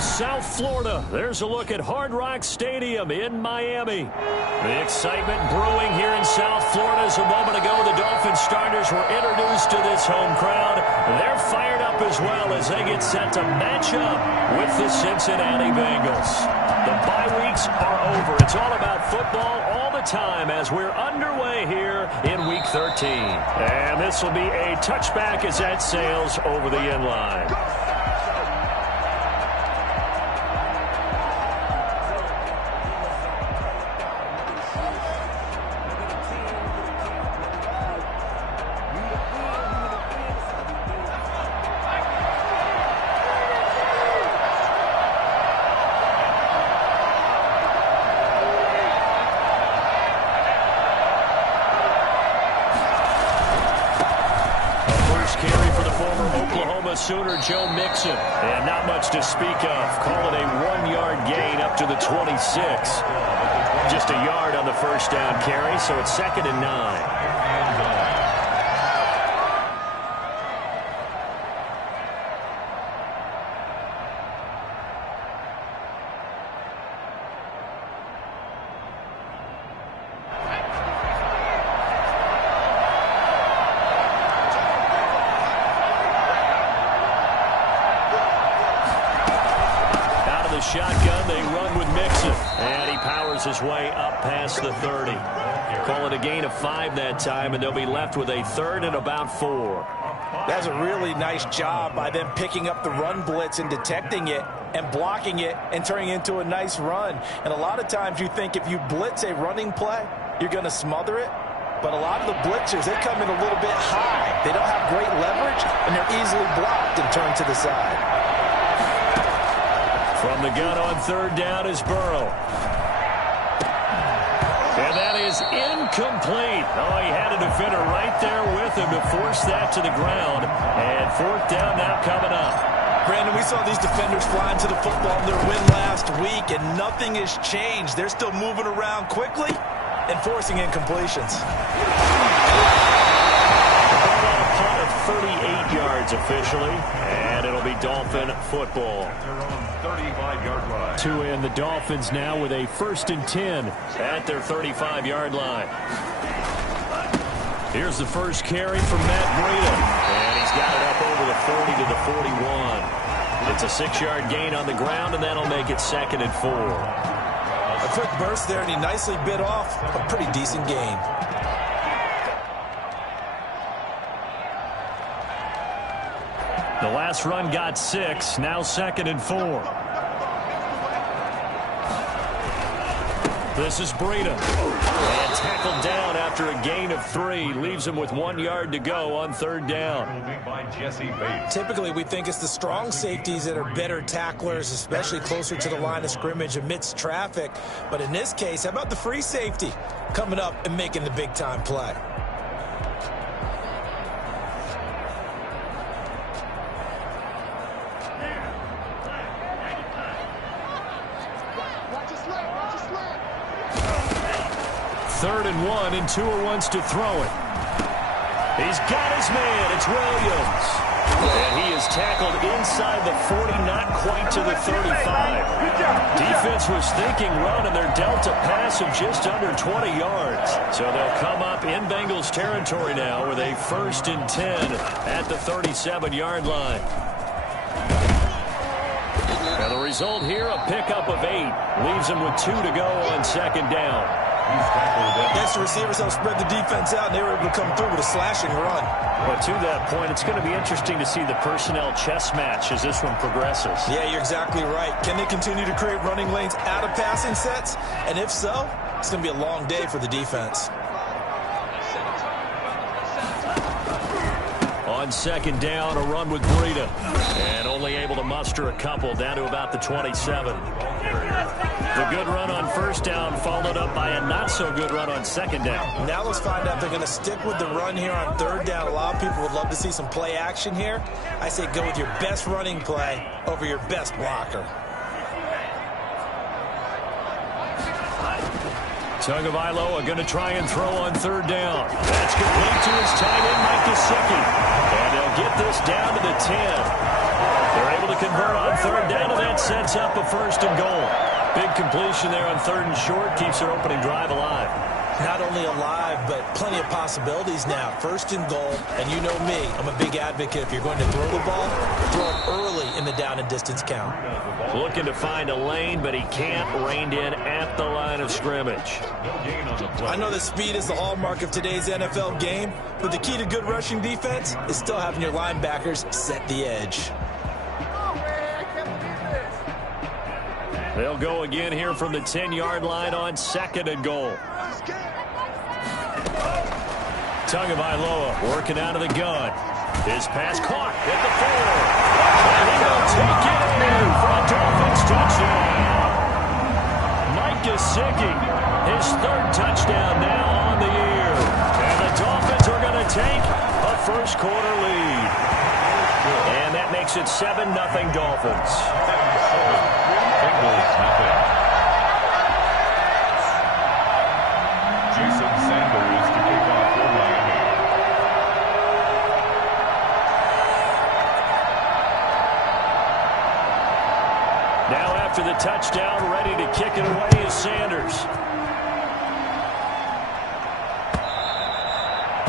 South Florida. There's a look at Hard Rock Stadium in Miami. The excitement brewing here in South Florida. As a moment ago, the Dolphins starters were introduced to this home crowd. They're fired up as well as they get set to match up with the Cincinnati Bengals. The bye weeks are over. It's all about football all the time as we're underway here in Week 13. And this will be a touchback as that sails over the end line. Sooner Joe Mixon. And not much to speak of. Call it a 1-yard gain up to the 26. Just a yard on the first down carry, so it's 2nd and 9. Shotgun, they run with Mixon. And he powers his way up past the 30. Call it a gain of 5 that time, and they'll be left with a 3rd and about 4. That's a really nice job by them picking up the run blitz and detecting it and blocking it and turning it into a nice run. And a lot of times you think if you blitz a running play, you're going to smother it. But a lot of the blitzers, they come in a little bit high. They don't have great leverage, and they're easily blocked and turned to the side. From the gun on 3rd down is Burrow. And that is incomplete. Oh, he had a defender right there with him to force that to the ground. And 4th down now coming up. Brandon, we saw these defenders flying to the football in their win last week, and nothing has changed. They're still moving around quickly and forcing incompletions. A punt of 38 yards officially, and it'll be Dolphin football. 35-yard line. To in the Dolphins now with a 1st and 10 at their 35-yard line. Here's the first carry from Matt Breida. And he's got it up over the 40 to the 41. It's a 6-yard gain on the ground, and that'll make it 2nd and 4. A quick burst there, and he nicely bit off a pretty decent gain. The last run got 6, now 2nd and 4. This is Breida. And tackled down after a gain of 3. Leaves him with 1 yard to go on 3rd down. Typically, we think it's the strong safeties that are better tacklers, especially closer to the line of scrimmage amidst traffic. But in this case, how about the free safety coming up and making the big-time play? Third and 1, and Tua wants to throw it. He's got his man. It's Williams. And he is tackled inside the 40, not quite to the 35. Defense was thinking run, and they're dealt a pass of just under 20 yards. So they'll come up in Bengals territory now with a 1st and 10 at the 37-yard line. Now the result here, a pickup of 8. Leaves them with 2 to go on 2nd down. Against the receivers, they'll spread the defense out, and they were able to come through with a slashing run. But to that point, it's going to be interesting to see the personnel chess match as this one progresses. Yeah, you're exactly right. Can they continue to create running lanes out of passing sets? And if so, it's going to be a long day for the defense. On 2nd down, a run with Breida. And only able to muster a couple down to about the 27. The good run on 1st down followed up by a not-so-good run on 2nd down. Now let's find out if they're going to stick with the run here on 3rd down. A lot of people would love to see some play action here. I say go with your best running play over your best blocker. Tagovailoa going to try and throw on 3rd down. That's complete to his tight end, Mike Gesicki. And they'll get this down to the 10. They're able to convert on third down, and that sets up a 1st and goal. Big completion there on 3rd and short. Keeps their opening drive alive. Not only alive, but plenty of possibilities now. 1st and goal, and you know me, I'm a big advocate. If you're going to throw the ball, throw it early in the down and distance count. Looking to find a lane, but he can't. Reined in at the line of scrimmage. I know that speed is the hallmark of today's NFL game, but the key to good rushing defense is still having your linebackers set the edge. They'll go again here from the 10-yard line on 2nd and goal. Tagovailoa working out of the gun. His pass caught at the 4. And he will take it in for a Dolphins touchdown. Mike Gesicki, his 3rd touchdown now on the year. And the Dolphins are going to take a 1st quarter lead. And that makes it 7-0 Dolphins. Jason Sanders to kick off for Miami. Now after the touchdown, ready to kick it away is Sanders.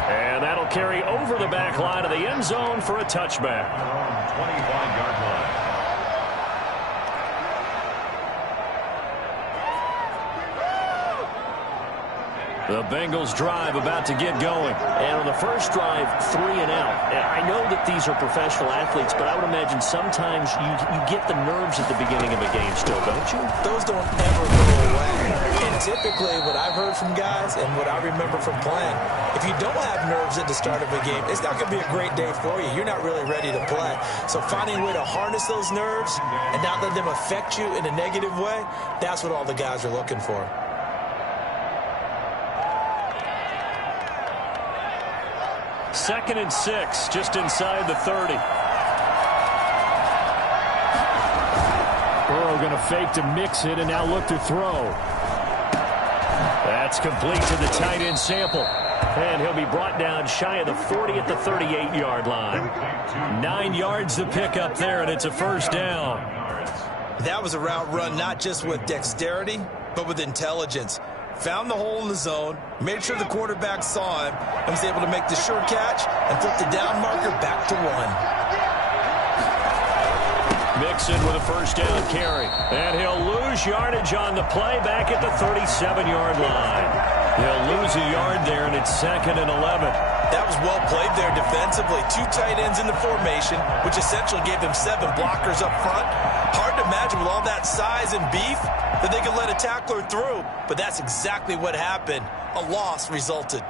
And that'll carry over the back line of the end zone for a touchback. 25-yard line. The Bengals drive about to get going. And on the first drive, 3 and out. And I know that these are professional athletes, but I would imagine sometimes you get the nerves at the beginning of a game still, don't you? Those don't ever go away. And typically what I've heard from guys and what I remember from playing, if you don't have nerves at the start of a game, it's not going to be a great day for you. You're not really ready to play. So finding a way to harness those nerves and not let them affect you in a negative way, that's what all the guys are looking for. Second and 6, just inside the 30. Burrow going to fake to mix it and now look to throw. That's complete to the tight end Sample. And he'll be brought down shy of the 40 at the 38-yard line. 9 yards to pick up there, and it's a 1st down. That was a route run not just with dexterity, but with intelligence. Found the hole in the zone, made sure the quarterback saw him, and was able to make the sure catch and flip the down marker back to 1. Mixon with a 1st down carry. And he'll lose yardage on the play back at the 37-yard line. He'll lose a yard there, and it's 2nd and 11. That was well played there defensively. 2 tight ends in the formation, which essentially gave them 7 blockers up front. Hard to imagine with all that size and beef that they could let a tackler through, but that's exactly what happened. A loss resulted.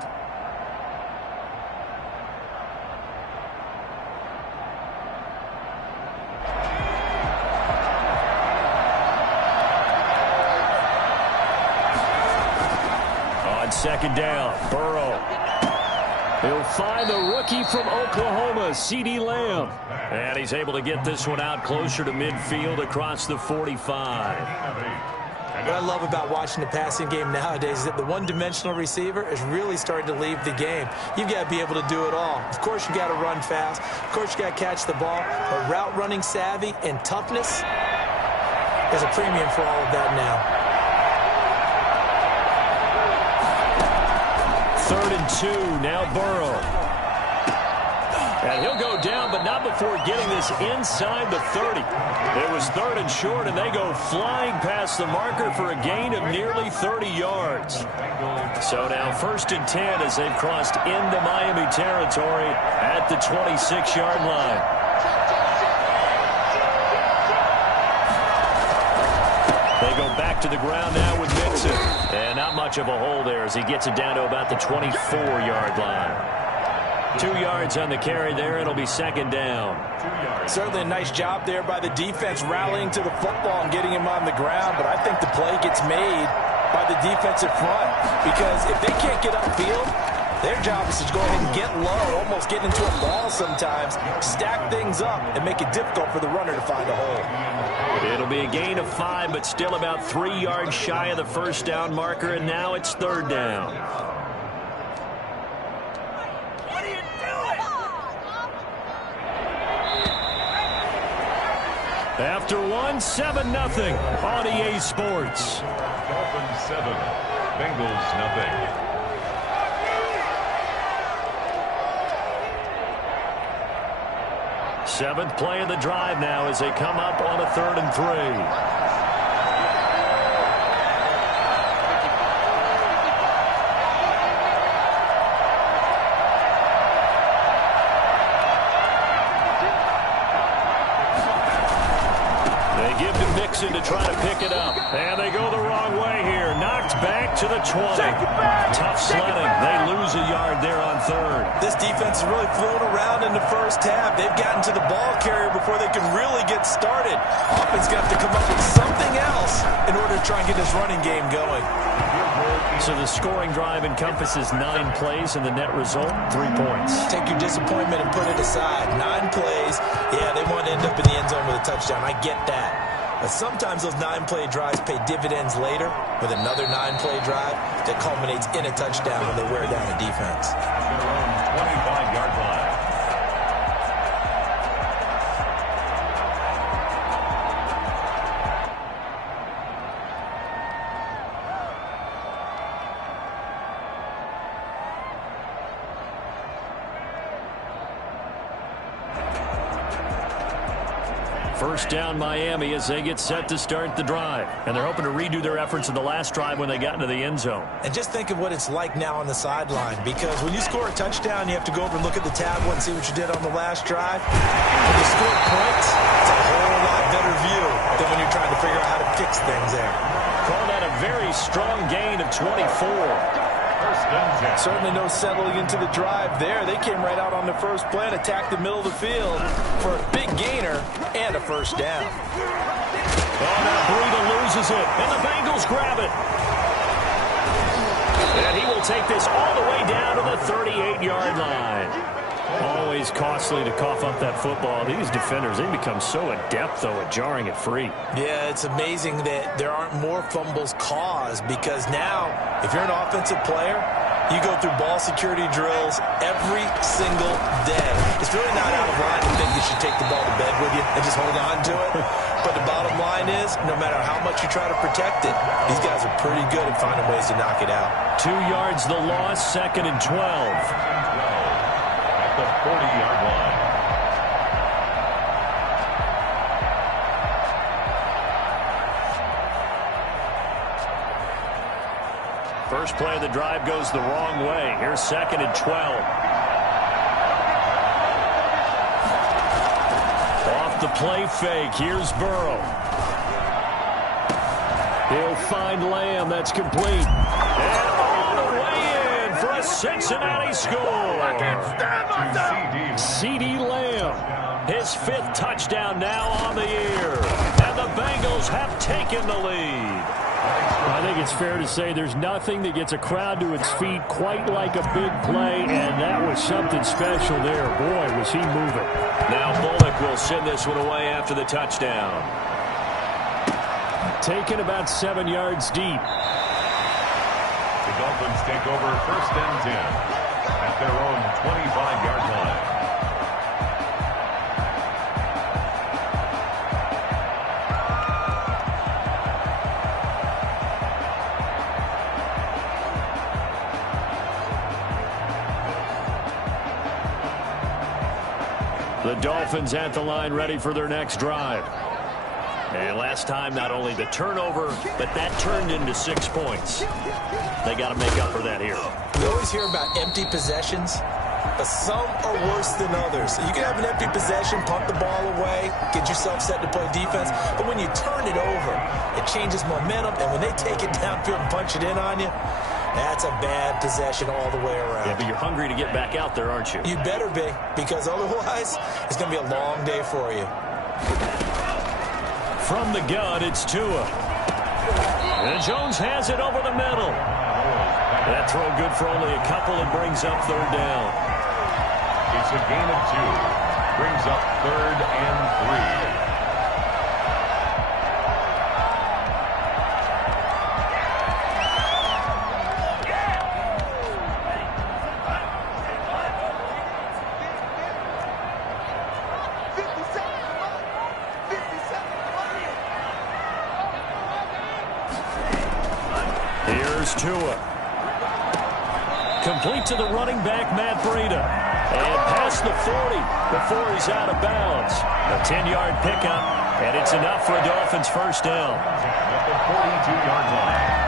On 2nd down, Burrow. He'll find the rookie from Oklahoma, CeeDee Lamb. And he's able to get this one out closer to midfield across the 45. What I love about watching the passing game nowadays is that the one-dimensional receiver is really starting to leave the game. You've got to be able to do it all. Of course, you got to run fast. Of course, you got to catch the ball. But route running savvy and toughness, there's a premium for all of that now. 3rd and 2, now Burrow. And he'll go down, but not before getting this inside the 30. It was 3rd and short, and they go flying past the marker for a gain of nearly 30 yards. So now 1st and 10 as they've crossed into Miami territory at the 26-yard line. They go back to the ground now with Mixon. And not much of a hole there as he gets it down to about the 24-yard line. 2 yards on the carry there. It'll be 2nd down. Certainly a nice job there by the defense rallying to the football and getting him on the ground. But I think the play gets made by the defensive front because if they can't get upfield, their job is to go ahead and get low, almost get into a ball sometimes, stack things up, and make it difficult for the runner to find a hole. It'll be a gain of 5, but still about 3 yards shy of the 1st down marker, and now it's 3rd down. After one, 7-0 on EA Sports. Dolphins 7, Bengals 0. Seventh play of the drive now as they come up on a 3rd and 3. To try to pick it up. And they go the wrong way here. Knocked back to the 20. Tough sledding. They lose a yard there on 3rd. This defense is really flown around in the first half. They've gotten to the ball carrier before they can really get started. Offense got to come up with something else in order to try and get this running game going. So the scoring drive encompasses 9 plays, and the net result, 3 points. Take your disappointment and put it aside. 9 plays. Yeah, they want to end up in the end zone with a touchdown. I get that. But sometimes those 9-play drives pay dividends later with another 9-play drive that culminates in a touchdown when they wear down a defense. Their own 25-yard line. First down Miami as they get set to start the drive. And they're hoping to redo their efforts in the last drive when they got into the end zone. And just think of what it's like now on the sideline, because when you score a touchdown, you have to go over and look at the tablet and see what you did on the last drive. When you score points, it's a whole lot better view than when you're trying to figure out how to fix things there. Call that a very strong gain of 24. Certainly no settling into the drive there. They came right out on the first play and attacked the middle of the field for a big gainer and a first down. Oh, now Breida loses it, and the Bengals grab it. And he will take this all the way down to the 38-yard line. Always costly to cough up that football. These defenders, they become so adept, though, at jarring it free. Yeah, it's amazing that there aren't more fumbles caused, because now, if you're an offensive player, you go through ball security drills every single day. It's really not out of line to think you should take the ball to bed with you and just hold on to it. But the bottom line is, no matter how much you try to protect it, these guys are pretty good at finding ways to knock it out. 2 yards the loss, 2nd and 12. The 40-yard line. First play of the drive goes the wrong way. Here's 2nd and 12. Off the play fake. Here's Burrow. He'll find Lamb. That's complete. And all the way in for a Cincinnati score. CeeDee Lamb, his 5th touchdown now on the year. And the Bengals have taken the lead. I think it's fair to say there's nothing that gets a crowd to its feet quite like a big play, and that was something special there. Boy, was he moving. Now Bullock will send this one away after the touchdown. Taken about 7 yards deep. The Dolphins take over 1st and 10 at their own 25-yard line. The Dolphins at the line, ready for their next drive. And last time, not only the turnover, but that turned into 6 points. They got to make up for that here. We always hear about empty possessions, but some are worse than others. You can have an empty possession, punt the ball away, get yourself set to play defense, but when you turn it over, it changes momentum, and when they take it downfield and punch it in on you, that's a bad possession all the way around. Yeah, but you're hungry to get back out there, aren't you? You better be, because otherwise, it's going to be a long day for you. From the gun, it's Tua. And Jones has it over the middle. That throw good for only a couple and brings up 3rd down. It's a gain of 2. Brings up 3rd and 3. Here's Tua. Complete to the running back, Matt Breida. And past the 40 before he's out of bounds. A 10-yard pickup, and it's enough for a Dolphins first down. At the 42-yard line.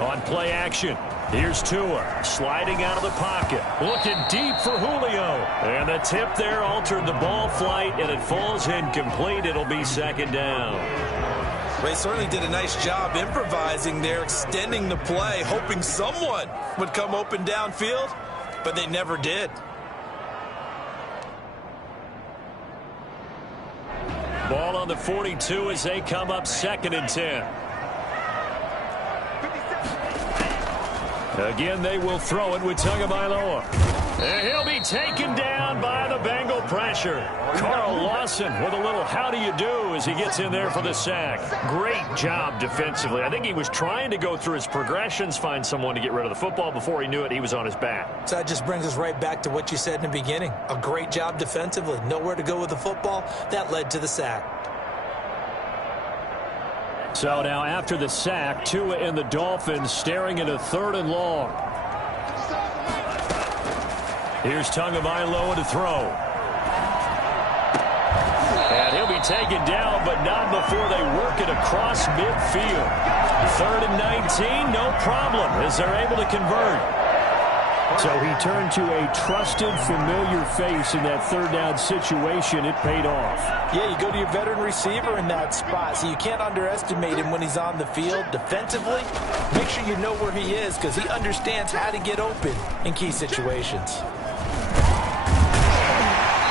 On play action, here's Tua, sliding out of the pocket, looking deep for Julio. And the tip there altered the ball flight, and it falls incomplete. It'll be second down. They certainly did a nice job improvising there, extending the play, hoping someone would come open downfield, but they never did. Ball on the 42 as they come up 2nd and 10. Again, they will throw it with Tagovailoa. And he'll be taken down by the Bengal pressure. Carl Lawson with a little how do you do as he gets in there for the sack. Great job defensively. I think he was trying to go through his progressions, find someone to get rid of the football. Before he knew it, he was on his back. So that just brings us right back to what you said in the beginning. A great job defensively. Nowhere to go with the football. That led to the sack. So now after the sack, Tua and the Dolphins staring into 3rd and long. Here's Tagovailoa to throw. And he'll be taken down, but not before they work it across midfield. 3rd and 19, no problem, as they're able to convert. So he turned to a trusted, familiar face in that 3rd down situation. It paid off. Yeah, you go to your veteran receiver in that spot, so you can't underestimate him when he's on the field. Defensively, make sure you know where he is because he understands how to get open in key situations.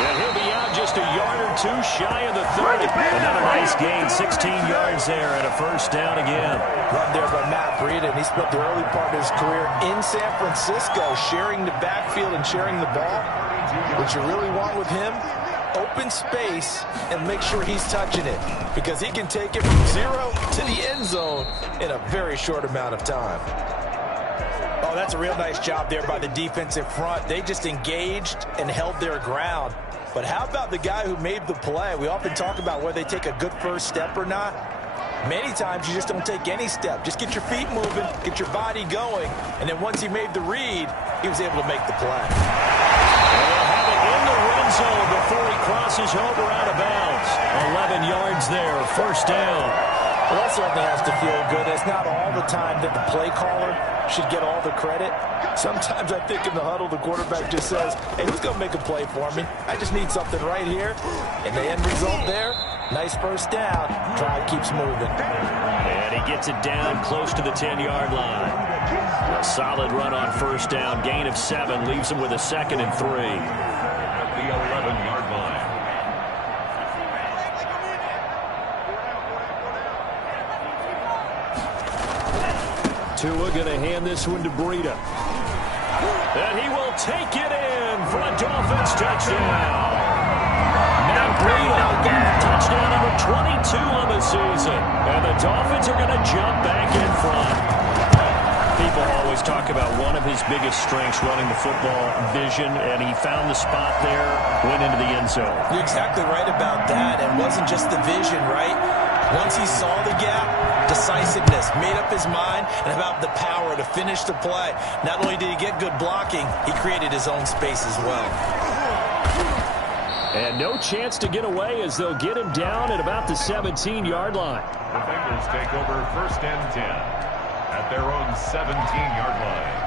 And he'll be out just a yard or two shy of the 30. Another nice gain, 16 yards there and a first down again. Run there by Matt Breida, and he spent the early part of his career in San Francisco sharing the backfield and sharing the ball. What you really want with him, open space and make sure he's touching it because he can take it from 0 to the end zone in a very short amount of time. Oh, that's a real nice job there by the defensive front. They just engaged and held their ground. But how about the guy who made the play? We often talk about whether they take a good first step or not. Many times you just don't take any step. Just get your feet moving, get your body going, and then once he made the read, he was able to make the play. And they'll have it in the red zone before he crosses over out of bounds. 11 yards there, first down. Well, that certainly has to feel good. It's not all the time that the play caller should get all the credit. Sometimes I think in the huddle, the quarterback just says, hey, who's going to make a play for me? I just need something right here. And the end result there, nice first down. Drive keeps moving. And he gets it down close to the 10-yard line. A solid run on first down. Gain of 7 leaves him with a 2nd and 3. At the 11-yard line. Tua going to hand this one to Breida. And he will take it in for a Dolphins touchdown. Matt Breida, touchdown number 22 on the season. And the Dolphins are going to jump back in front. People always talk about one of his biggest strengths, running the football, vision, and he found the spot there, went into the end zone. You're exactly right about that. It wasn't just the vision, right? Once he saw the gap, decisiveness, made up his mind, and about the power to finish the play. Not only did he get good blocking, he created his own space as well. And no chance to get away as they'll get him down at about the 17-yard line. The Bengals take over 1st and 10 at their own 17-yard line.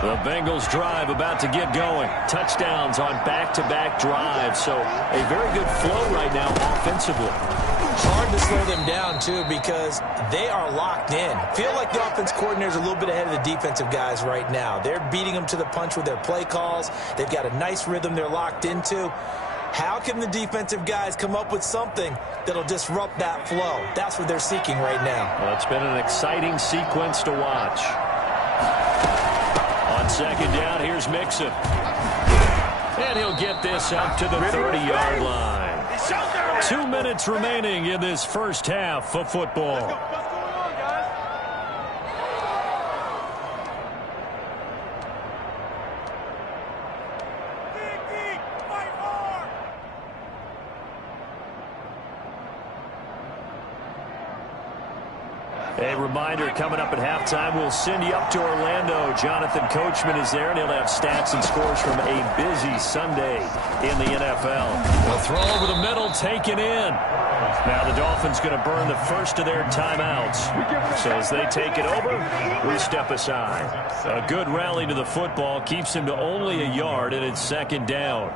The Bengals drive about to get going. Touchdowns on back-to-back drives. So a very good flow right now offensively. Hard to slow them down, too, because they are locked in. Feel like the offense coordinator is a little bit ahead of the defensive guys right now. They're beating them to the punch with their play calls. They've got a nice rhythm they're locked into. How can the defensive guys come up with something that'll disrupt that flow? That's what they're seeking right now. Well, it's been an exciting sequence to watch. On 2nd down, here's Mixon. And he'll get this up to the 30-yard line. 2 minutes remaining in this first half of football. A reminder, coming up at halftime, we'll send you up to Orlando. Jonathan Coachman is there, and he'll have stats and scores from a busy Sunday in the NFL. The throw over the middle, taken in. Now the Dolphins going to burn the first of their timeouts. So as they take it over, we step aside. A good rally to the football keeps him to only a yard, and it's second down.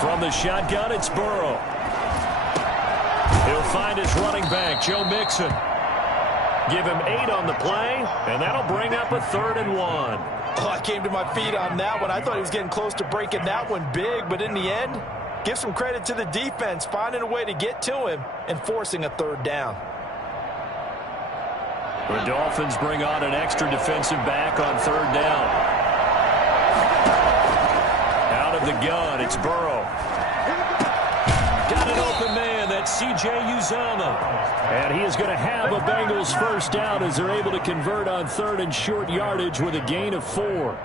From the shotgun, it's Burrow. He'll find his running back, Joe Mixon. Give him 8 on the play, and that'll bring up a 3rd and 1. Oh, I came to my feet on that one. I thought he was getting close to breaking that one big, but in the end, give some credit to the defense, finding a way to get to him and forcing a 3rd down. The Dolphins bring on an extra defensive back on 3rd down. Out of the gun, it's Burrow. Got an open man, that's C.J. Uzomah. And he is going to have a Bengals first down as they're able to convert on 3rd and short yardage with a gain of 4.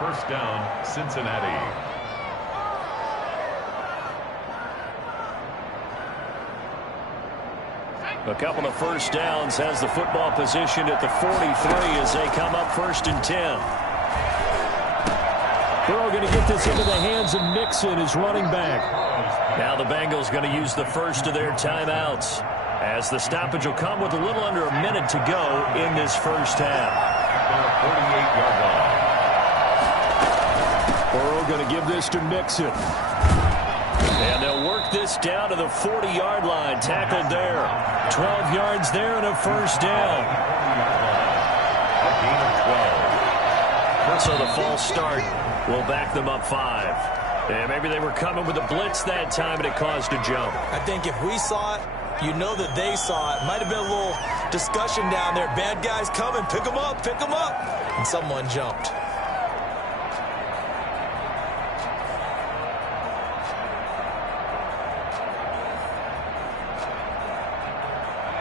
First down, Cincinnati. A couple of first downs has the football position at the 43 as they come up 1st and 10. Burrow going to get this into the hands of Mixon, his running back. Now the Bengals going to use the first of their timeouts, as the stoppage will come with a little under a minute to go in this first half. 48-yard line. Burrow going to give this to Mixon. And they'll work this down to the 40-yard line, tackled there. 12 yards there and a first down. A gain of 12. So the false start will back them up 5. And maybe they were coming with a blitz that time and it caused a jump. I think if we saw it, you know that they saw it. Might have been a little discussion down there. Bad guys coming, pick them up, pick them up. And someone jumped.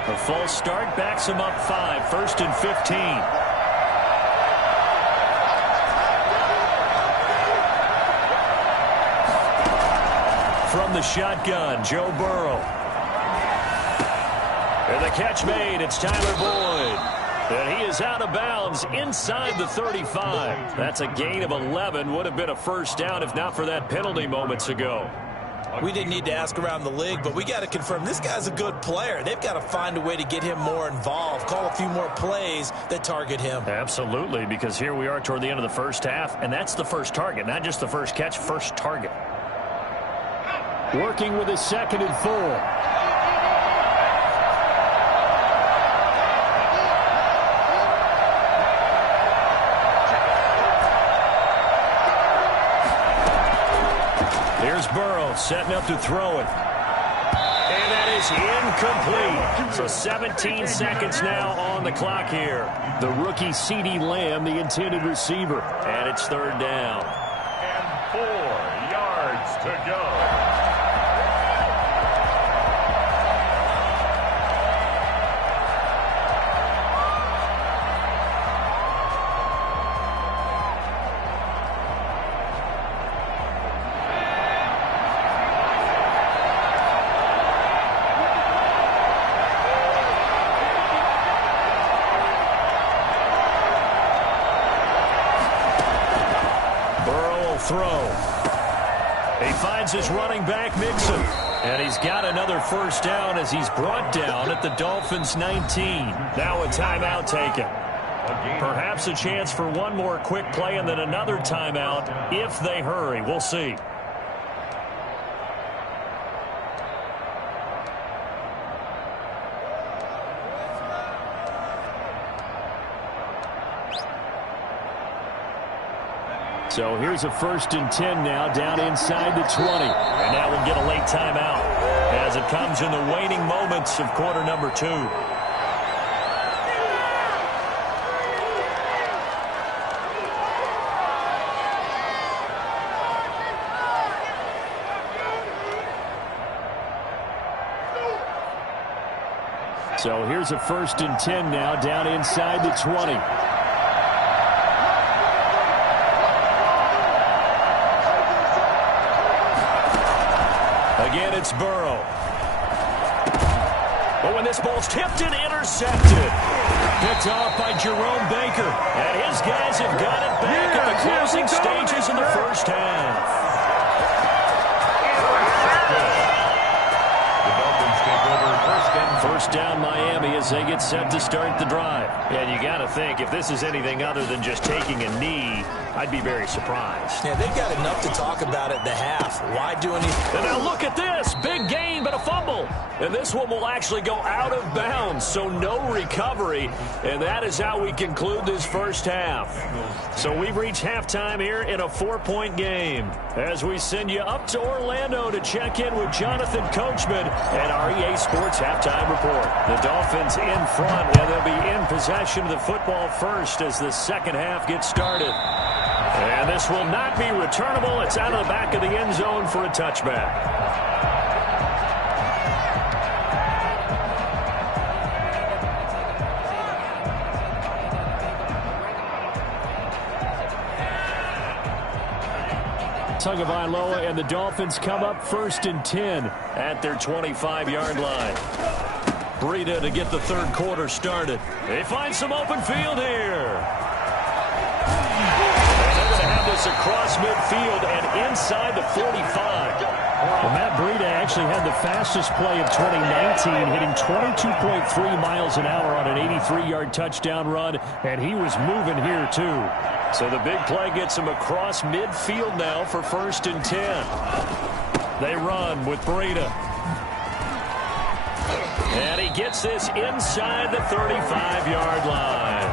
The false start backs them up 5, 1st and 15. From the shotgun, Joe Burrow. And the catch made, it's Tyler Boyd. And he is out of bounds inside the 35. That's a gain of 11. Would have been a first down if not for that penalty moments ago. We didn't need to ask around the league, but we got to confirm this guy's a good player. They've got to find a way to get him more involved, call a few more plays that target him. Absolutely, because here we are toward the end of the first half, and that's the first target, not just the first catch, first target. Working with a 2nd and 4. Here's Burrow setting up to throw it. And that is incomplete. So 17 seconds now on the clock here. The rookie CeeDee Lamb, the intended receiver. And it's 3rd down. And 4 yards to go. Throw. He finds his running back, Mixon. And he's got another first down as he's brought down at the Dolphins' 19. Now a timeout taken. Perhaps a chance for one more quick play and then another timeout if they hurry. We'll see. So here's a 1st and 10 now down inside the 20. And now we'll get a late timeout as it comes in the waning moments of quarter number 2. So here's a 1st and 10 now, down inside the 20. Again, it's Burrow. But when this ball's tipped and intercepted, picked off by Jerome Baker. And his guys have got it back at the closing stages in the first half. First down Miami as they get set to start the drive. And you got to think, if this is anything other than just taking a knee, I'd be very surprised. Yeah, they've got enough to talk about at the half. Why do anything? And now look at this. Big gain, but a fumble. And this one will actually go out of bounds, so no recovery. And that is how we conclude this first half. So we've reached halftime here in a 4-point game. As we send you up to Orlando to check in with Jonathan Coachman and our EA Sports Halftime Report. The Dolphins in front, and they'll be in possession of the football first as the second half gets started. And this will not be returnable. It's out of the back of the end zone for a touchback. Tagovailoa and the Dolphins come up 1st and 10 at their 25-yard line. Breida to get the third quarter started. They find some open field here. And they're going to have this across midfield and inside the 45. Well, Matt Breida actually had the fastest play of 2019, hitting 22.3 miles an hour on an 83-yard touchdown run, and he was moving here too. So the big play gets him across midfield now for 1st and 10. They run with Breida. And he gets this inside the 35-yard line.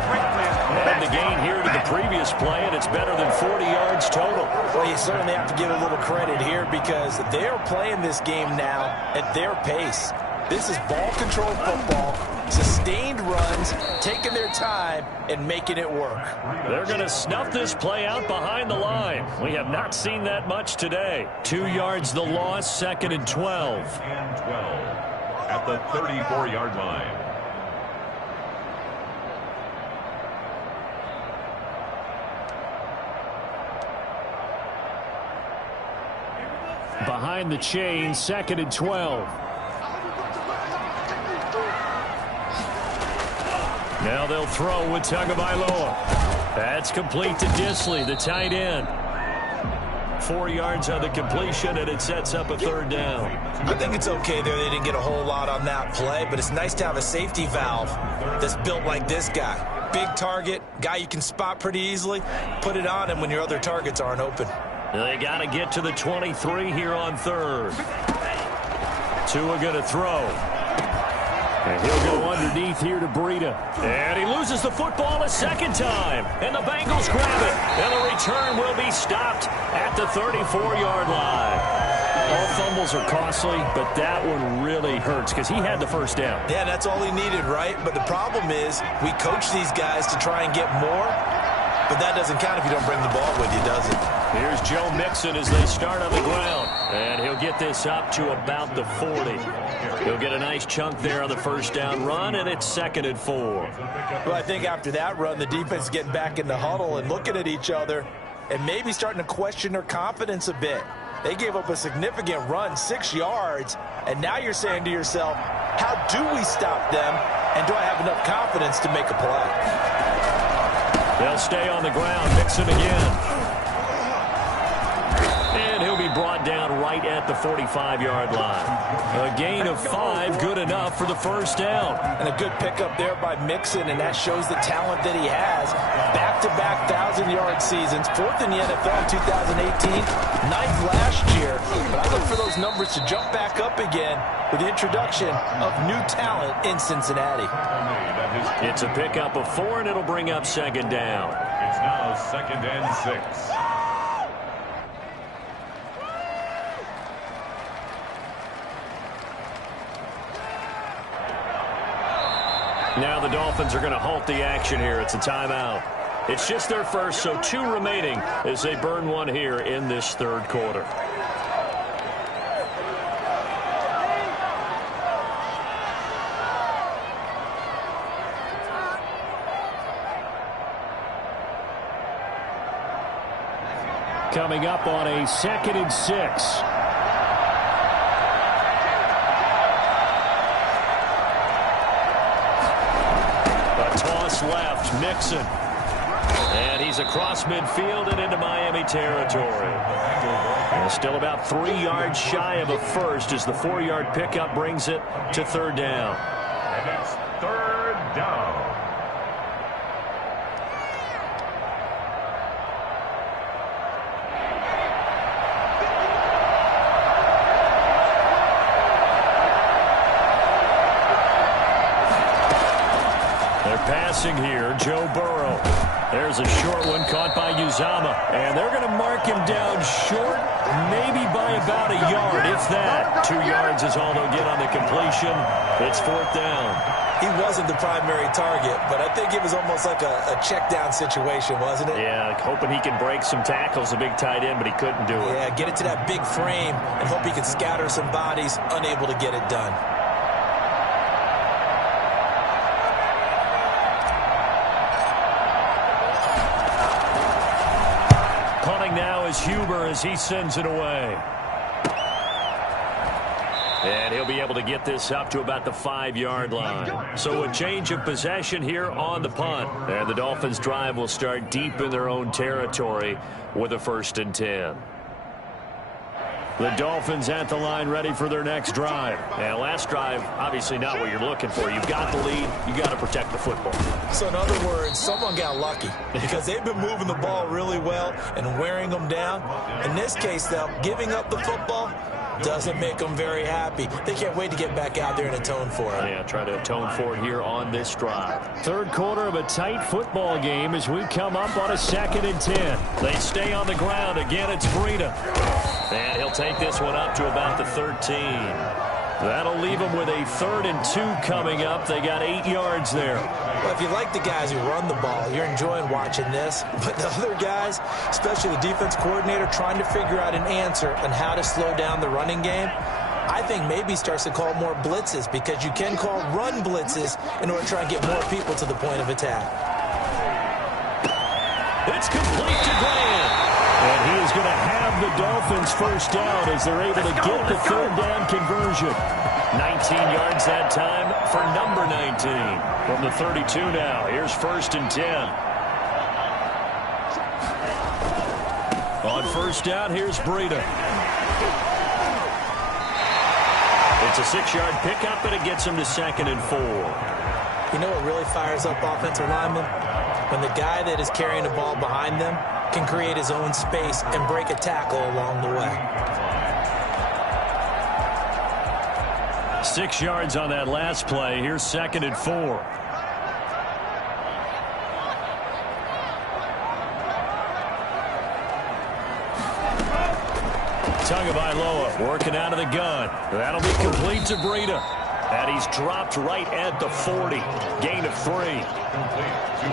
And the gain here to the previous play, and it's better than 40 yards total. Well, you certainly have to give a little credit here because they're playing this game now at their pace. This is ball control football, sustained runs, taking their time, and making it work. They're going to snuff this play out behind the line. We have not seen that much today. 2 yards the loss, 2nd and 12. And 12 at the 34-yard line. Behind the chain, 2nd and 12. Now they'll throw with Tagovailoa. That's complete to Disley, the tight end. 4 yards on the completion, and it sets up a third down. I think it's okay there. They didn't get a whole lot on that play, but it's nice to have a safety valve that's built like this guy. Big target, guy you can spot pretty easily. Put it on him when your other targets aren't open. They got to get to the 23 here on third. Tua going to throw. And he'll go underneath here to Breida. And he loses the football a second time. And the Bengals grab it. And the return will be stopped at the 34-yard line. All fumbles are costly, but that one really hurts because he had the first down. Yeah, that's all he needed, right? But the problem is we coach these guys to try and get more, but that doesn't count if you don't bring the ball with you, does it? Here's Joe Mixon as they start on the ground. And he'll get this up to about the 40. He'll get a nice chunk there on the first down run, and it's 2nd and 4. Well, I think after that run, the defense is getting back in the huddle and looking at each other and maybe starting to question their confidence a bit. They gave up a significant run, 6 yards, and now you're saying to yourself, how do we stop them, and do I have enough confidence to make a play? They'll stay on the ground. Mixon again. And he'll be brought down right at the 45-yard line. A gain of 5, good enough for the first down. And a good pickup there by Mixon, and that shows the talent that he has. Back-to-back 1,000-yard seasons, 4th in the NFL in 2018, 9th last year. But I look for those numbers to jump back up again with the introduction of new talent in Cincinnati. It's a pickup of 4, and it'll bring up 2nd down. It's now 2nd and 6. Now the Dolphins are going to halt the action here. It's a timeout. It's just their first, so 2 remaining as they burn one here in this third quarter. coming up on a 2nd and 6. Left, Mixon. And he's across midfield and into Miami territory. And still about 3 yards shy of a first as the 4-yard pickup brings it to 3rd down. And it's 3rd down. Passing here, Joe Burrow. There's a short one caught by Uzomah. And they're going to mark him down short, maybe by about a yard, if that. 2 yards is all they'll get on the completion. It's 4th down. He wasn't the primary target, but I think it was almost like a check down situation, wasn't it? Yeah, hoping he can break some tackles, a big tight end, but he couldn't do it. Yeah, get it to that big frame and hope he can scatter some bodies, unable to get it done. Huber as he sends it away. And he'll be able to get this up to about the 5-yard line. So a change of possession here on the punt. And the Dolphins' drive will start deep in their own territory with a 1st and 10. The Dolphins at the line ready for their next drive. And last drive, obviously not what you're looking for. You've got the lead. You've got to protect the football. So in other words, someone got lucky because they've been moving the ball really well and wearing them down. In this case, though, giving up the football doesn't make them very happy. They can't wait to get back out there and atone for it. Yeah, try to atone for it here on this drive. 3rd quarter of a tight football game as we come up on a 2nd and 10. They stay on the ground. Again, it's Breida. And he'll take this one up to about the 13. That'll leave them with a 3rd and 2 coming up. They got 8 yards there. Well, if you like the guys who run the ball, you're enjoying watching this. But the other guys, especially the defense coordinator, trying to figure out an answer on how to slow down the running game, I think maybe starts to call more blitzes because you can call run blitzes in order to try and get more people to the point of attack. It's complete to Grant. And he is going to have the Dolphins' 1st down as they're able to get the 3rd down conversion. 19 yards that time for number 19. From the 32 now, here's 1st and 10. On 1st down, here's Breida. It's a 6-yard pickup, and it gets him to 2nd and 4. You know what really fires up offensive linemen? When the guy that is carrying the ball behind them can create his own space and break a tackle along the way. 6 yards on that last play. Here's 2nd and 4. Tagovailoa working out of the gun. That'll be complete to Breida. And he's dropped right at the 40. Gain of 3.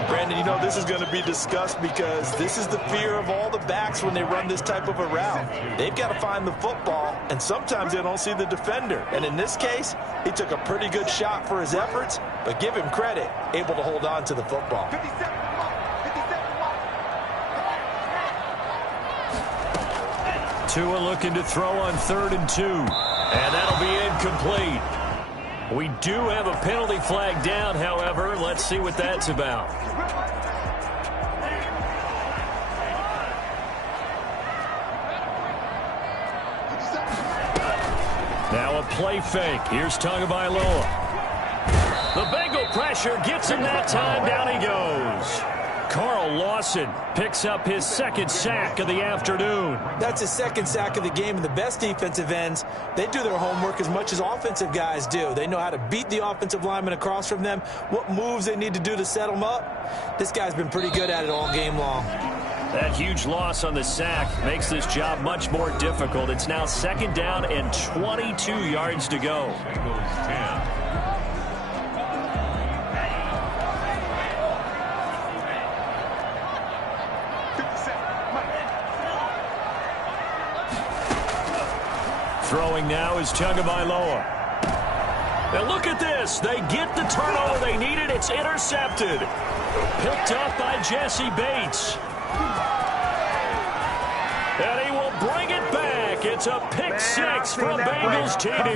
Brandon, you know this is going to be discussed because this is the fear of all the backs when they run this type of a route. They've got to find the football, and sometimes they don't see the defender. And in this case, he took a pretty good shot for his efforts, but give him credit, able to hold on to the football. Tua looking to throw on 3rd and 2. And that'll be incomplete. We do have a penalty flag down, however. Let's see what that's about. Now a play fake. Here's Tagovailoa. The Bengal pressure gets him that time. Down he goes. Carl Lawson picks up his 2nd sack of the afternoon. That's his 2nd sack of the game, and the best defensive ends, they do their homework as much as offensive guys do. They know how to beat the offensive lineman across from them, what moves they need to do to set them up. This guy's been pretty good at it all game long. That huge loss on the sack makes this job much more difficult. It's now 2nd down and 22 yards to go. Throwing now is Tagovailoa. Now look at this. They get the turnover they needed. It's intercepted. Picked up by Jesse Bates. It's a pick six for a Bengals TD.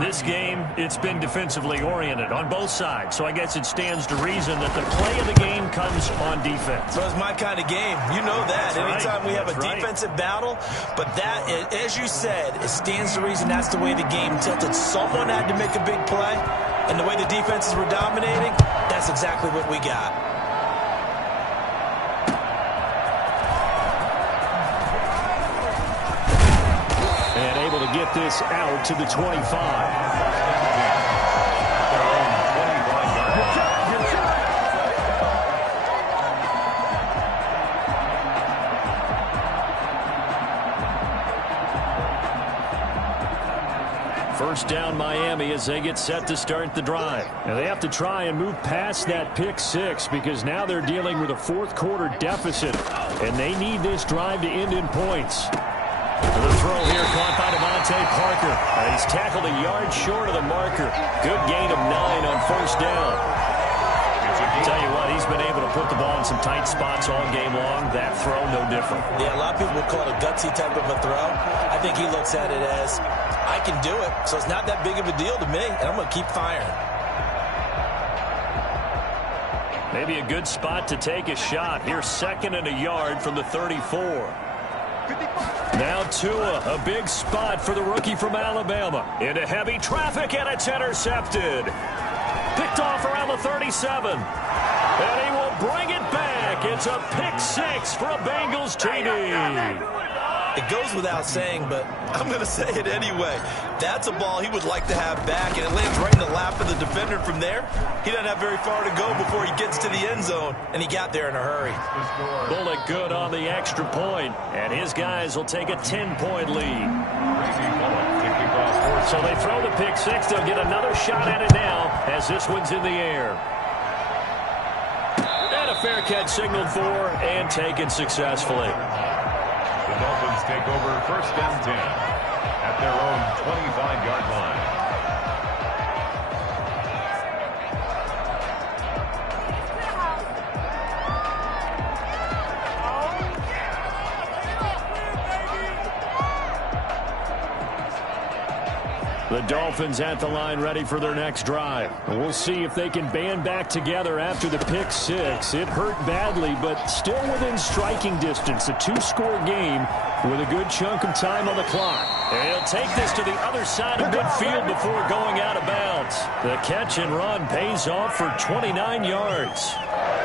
This game, it's been defensively oriented on both sides, so I guess it stands to reason that the play of the game comes on defense. So it's my kind of game. You know that. That's anytime right. we have That's a defensive battle, but that, as you said, it stands to reason that's the way the game tilted. Someone had to make a big play, and the way the defenses were dominating, that's exactly what we got. And able to get this out to the 25. First down Miami as they get set to start the drive. And they have to try and move past that pick six because now they're dealing with a fourth quarter deficit. And they need this drive to end in points. The throw here caught by Devontae Parker. He's tackled a yard short of the marker. Good gain of 9 on first down. Tell you what, he's been able to put the ball in some tight spots all game long. That throw, no different. Yeah, a lot of people would call it a gutsy type of a throw. I think he looks at it as, I can do it, so it's not that big of a deal to me, and I'm going to keep firing. Maybe a good spot to take a shot. Here's 2nd and a yard from the 34. Now Tua, a big spot for the rookie from Alabama. Into heavy traffic, and it's intercepted. Picked off around the 37. And he will bring it back. It's a pick six for a Bengals TD. It goes without saying, but I'm going to say it anyway. That's a ball he would like to have back, and it lands right in the lap of the defender from there. He doesn't have very far to go before he gets to the end zone, and he got there in a hurry. Bullet good on the extra point, and his guys will take a 10-point lead. So they throw the pick six. They'll get another shot at it now as this one's in the air. And a fair catch signaled for and taken successfully. The Dolphins take over 1st and 10 at their own 25-yard line. The Dolphins at the line ready for their next drive. We'll see if they can band back together after the pick six. It hurt badly, but still within striking distance. A 2-score game with a good chunk of time on the clock. And he'll take this to the other side of midfield before going out of bounds. The catch and run pays off for 29 yards.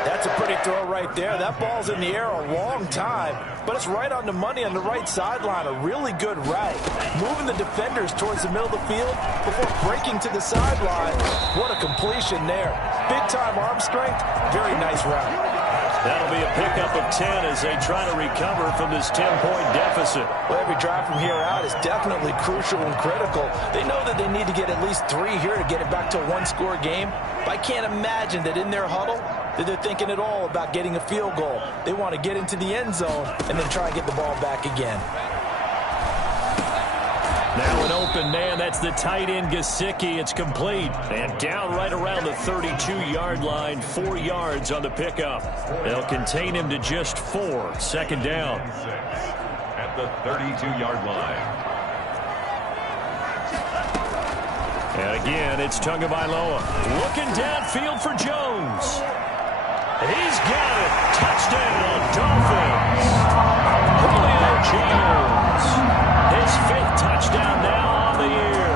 That's a pretty throw right there. That ball's in the air a long time, but it's right on the money on the right sideline. A really good route. Moving the defenders towards the middle of the field before breaking to the sideline. What a completion there. Big-time arm strength. Very nice route. That'll be a pickup of 10 as they try to recover from this 10-point deficit. Well, every drive from here out is definitely crucial and critical. They know that they need to get at least 3 here to get it back to a 1-score game. But I can't imagine that in their huddle that they're thinking at all about getting a field goal. They want to get into the end zone and then try and get the ball back again. Now an open man. That's the tight end Gesicki. It's complete. And down right around the 32-yard line. 4 yards on the pickup. They'll contain him to just 4. 2nd down. At the 32-yard line. And again, it's Tagovailoa. Looking downfield for Jones. He's got it. Touchdown, Dolphins. Julio Jones. His 5th touchdown now on the year.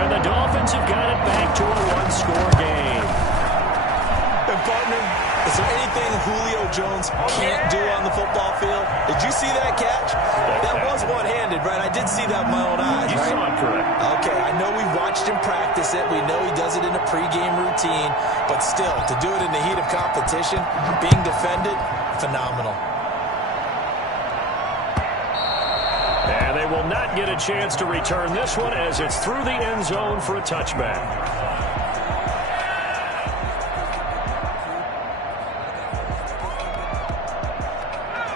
And the Dolphins have got it back to a 1-score game. And partner, is there anything Julio Jones can't do on the football field? Did you see that catch? That was one-handed, right? I did see that with my own eyes, You right? saw it correct. Okay, I know we watched him practice it. We know he does it in a pregame routine. But still, to do it in the heat of competition, being defended, phenomenal. And they will not get a chance to return this one as it's through the end zone for a touchback.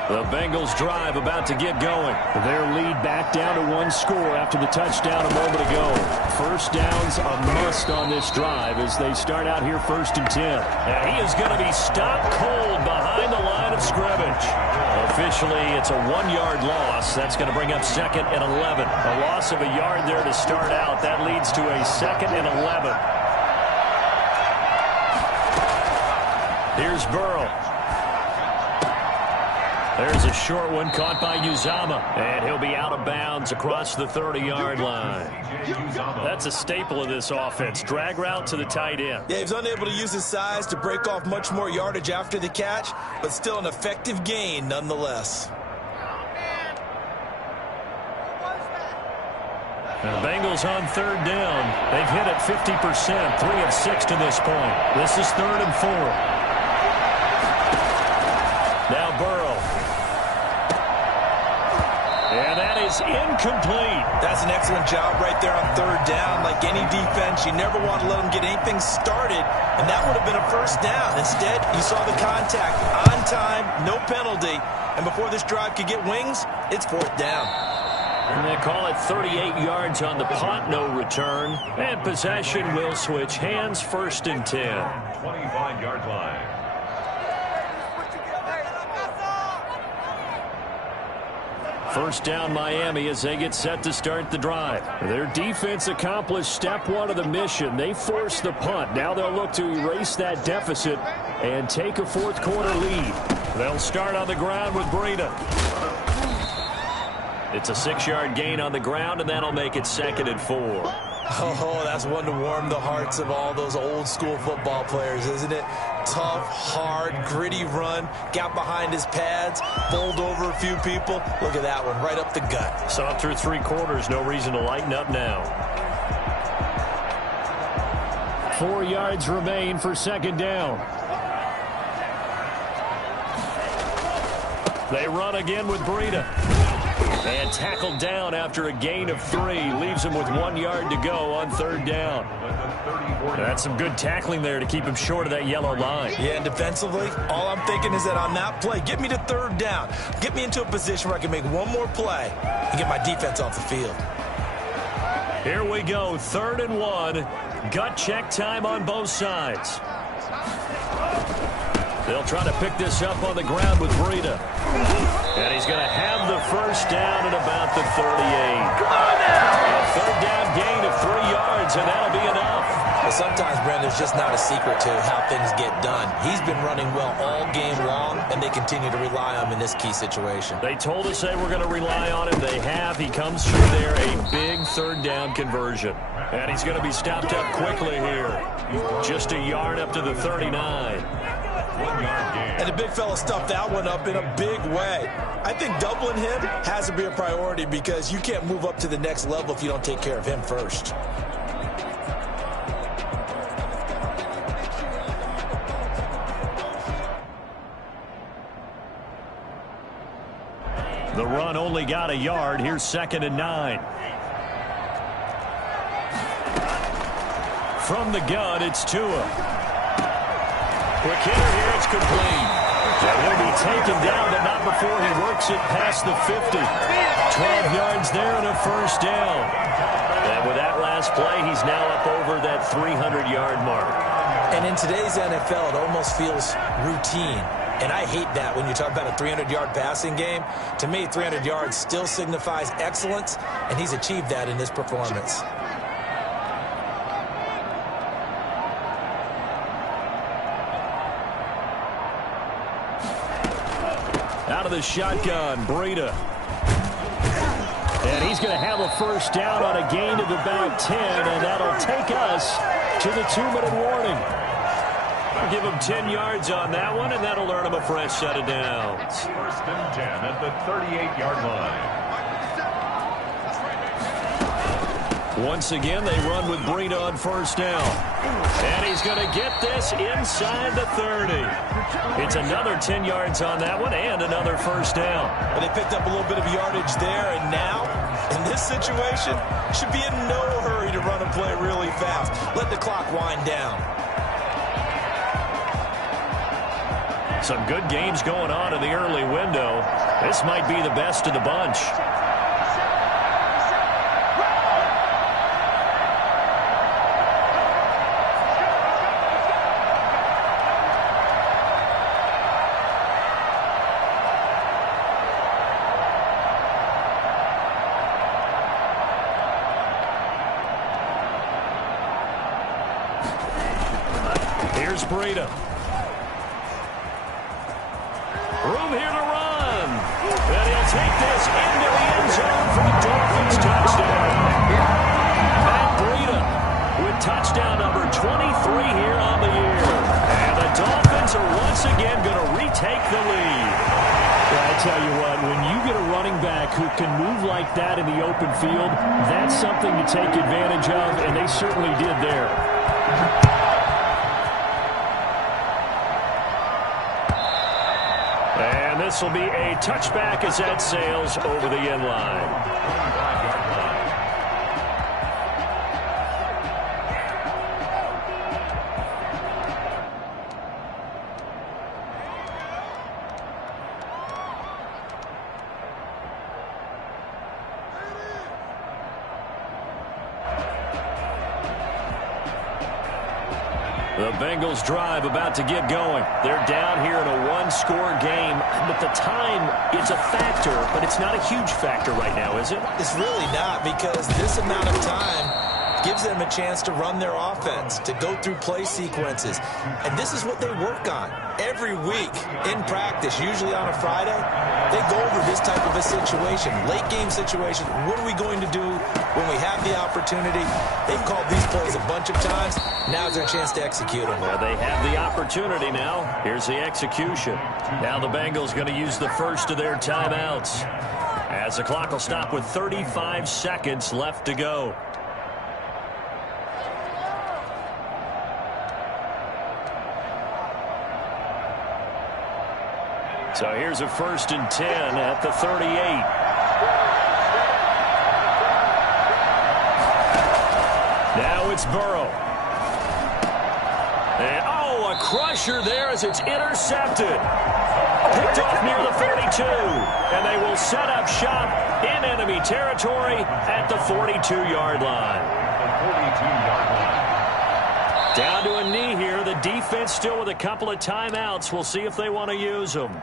The Bengals drive about to get going. Their lead back down to 1 score after the touchdown a moment ago. First down's a must on this drive as they start out here 1st and 10. And he is going to be stopped cold behind the line of scrimmage. Officially, it's a 1-yard loss. That's going to bring up 2nd and 11. A loss of a yard there to start out. That leads to a 2nd and 11. Here's Burrow. There's a short one caught by Uzomah. And he'll be out of bounds across the 30-yard line. That's a staple of this offense. Drag route to the tight end. Yeah, he's unable to use his size to break off much more yardage after the catch, but still an effective gain nonetheless. And the Bengals on 3rd down. They've hit it 50%, 3 of 6 to this point. This is 3rd and 4. Now Burrow. And that is incomplete. That's an excellent job right there on 3rd down. Like any defense, you never want to let them get anything started, and that would have been a 1st down. Instead, you saw the contact on time, no penalty, and before this drive could get wings, it's 4th down. And they call it 38 yards on the punt, no return. And possession will switch hands, 1st and 10. 25-yard line. First down Miami as they get set to start the drive. Their defense accomplished step 1 of the mission. They forced the punt. Now they'll look to erase that deficit and take a 4th quarter lead. They'll start on the ground with Breida. It's a 6-yard gain on the ground, and that'll make it 2nd and 4. Oh, that's one to warm the hearts of all those old-school football players, isn't it? Tough, hard, gritty run, got behind his pads, bowled over a few people. Look at that one, right up the gut. Saw through 3 quarters, no reason to lighten up now. 4 yards remain for 2nd down. They run again with Breida. And tackled down after a gain of 3. Leaves him with 1 yard to go on 3rd down. That's some good tackling there to keep him short of that yellow line. Yeah, and defensively, all I'm thinking is that on that play, get me to 3rd down. Get me into a position where I can make one more play and get my defense off the field. Here we go, 3rd and 1. Gut check time on both sides. They'll try to pick this up on the ground with Breida. And he's going to have the 1st down at about the 38. A 3rd down gain of 3 yards, and that'll be enough. But sometimes, Brandon, it's just not a secret to how things get done. He's been running well all game long, and they continue to rely on him in this key situation. They told us they were going to rely on him. They have. He comes through there, a big 3rd down conversion. And he's going to be stopped up quickly here. Just a yard up to the 39. And the big fella stuffed that one up in a big way. I think doubling him has to be a priority because you can't move up to the next level if you don't take care of him first. The run only got a yard. Here's 2nd and 9. From the gun, it's Tua. Quick hitter here, it's complete. And he'll be taken down, but not before he works it past the 50. 12 yards there and a 1st down. And with that last play, he's now up over that 300-yard mark. And in today's NFL, it almost feels routine. And I hate that when you talk about a 300-yard passing game. To me, 300 yards still signifies excellence, and he's achieved that in this performance. Out of the shotgun, Breida. And he's going to have a 1st down on a gain of about 10, and that'll take us to the 2-minute warning. I'll give him 10 yards on that one, and that'll earn him a fresh set of downs. 1st and 10 at the 38-yard line. Once again, they run with Breida on 1st down. And he's going to get this inside the 30. It's another 10 yards on that one and another 1st down. But they picked up a little bit of yardage there, and now, in this situation, should be in no hurry to run a play really fast. Let the clock wind down. Some good games going on in the early window. This might be the best of the bunch. Here's Breida. Room here to run. And he'll take this into the end zone for the Dolphins touchdown. Matt Breida with touchdown number 23 here on the year. And the Dolphins are once again going to retake the lead. Well, I tell you what, when you get a running back who can move like that in the open field, that's something to take advantage of, and they certainly did there. And this will be a touchback as that sails over the end line. The Bengals drive about to get going. They're down here in a one-score game, but the time is a factor, but it's not a huge factor right now, is it? It's really not, because this amount of time gives them a chance to run their offense, to go through play sequences. And this is what they work on every week in practice, usually on a Friday. They go over this type of a situation, late game situation. What are we going to do when we have the opportunity? They've called these plays a bunch of times. Now's their chance to execute them. Well, they have the opportunity now. Here's the execution. Now the Bengals going to use the first of their timeouts, as the clock will stop with 35 seconds left to go. So here's a 1st and 10 at the 38. Now it's Burrow. And, a crusher there as it's intercepted. Picked off near the 42. And they will set up shop in enemy territory at the 42-yard line. Down to a knee here. The defense still with a couple of timeouts. We'll see if they want to use them.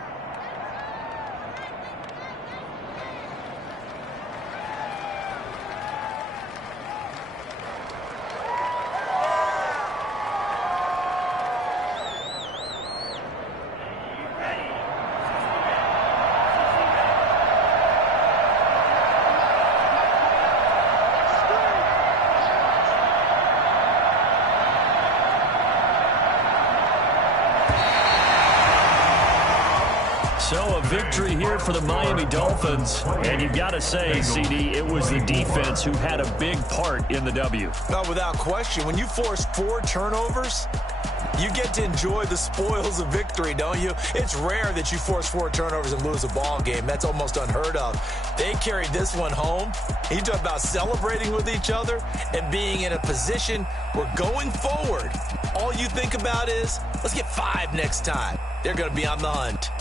So a victory here for the Miami Dolphins. And you've got to say, CD, it was the defense who had a big part in the W. No, without question. When you force 4 turnovers, you get to enjoy the spoils of victory, don't you? It's rare that you force 4 turnovers and lose a ball game. That's almost unheard of. They carried this one home. You talk about celebrating with each other and being in a position where going forward, all you think about is, let's get 5 next time. They're going to be on the hunt.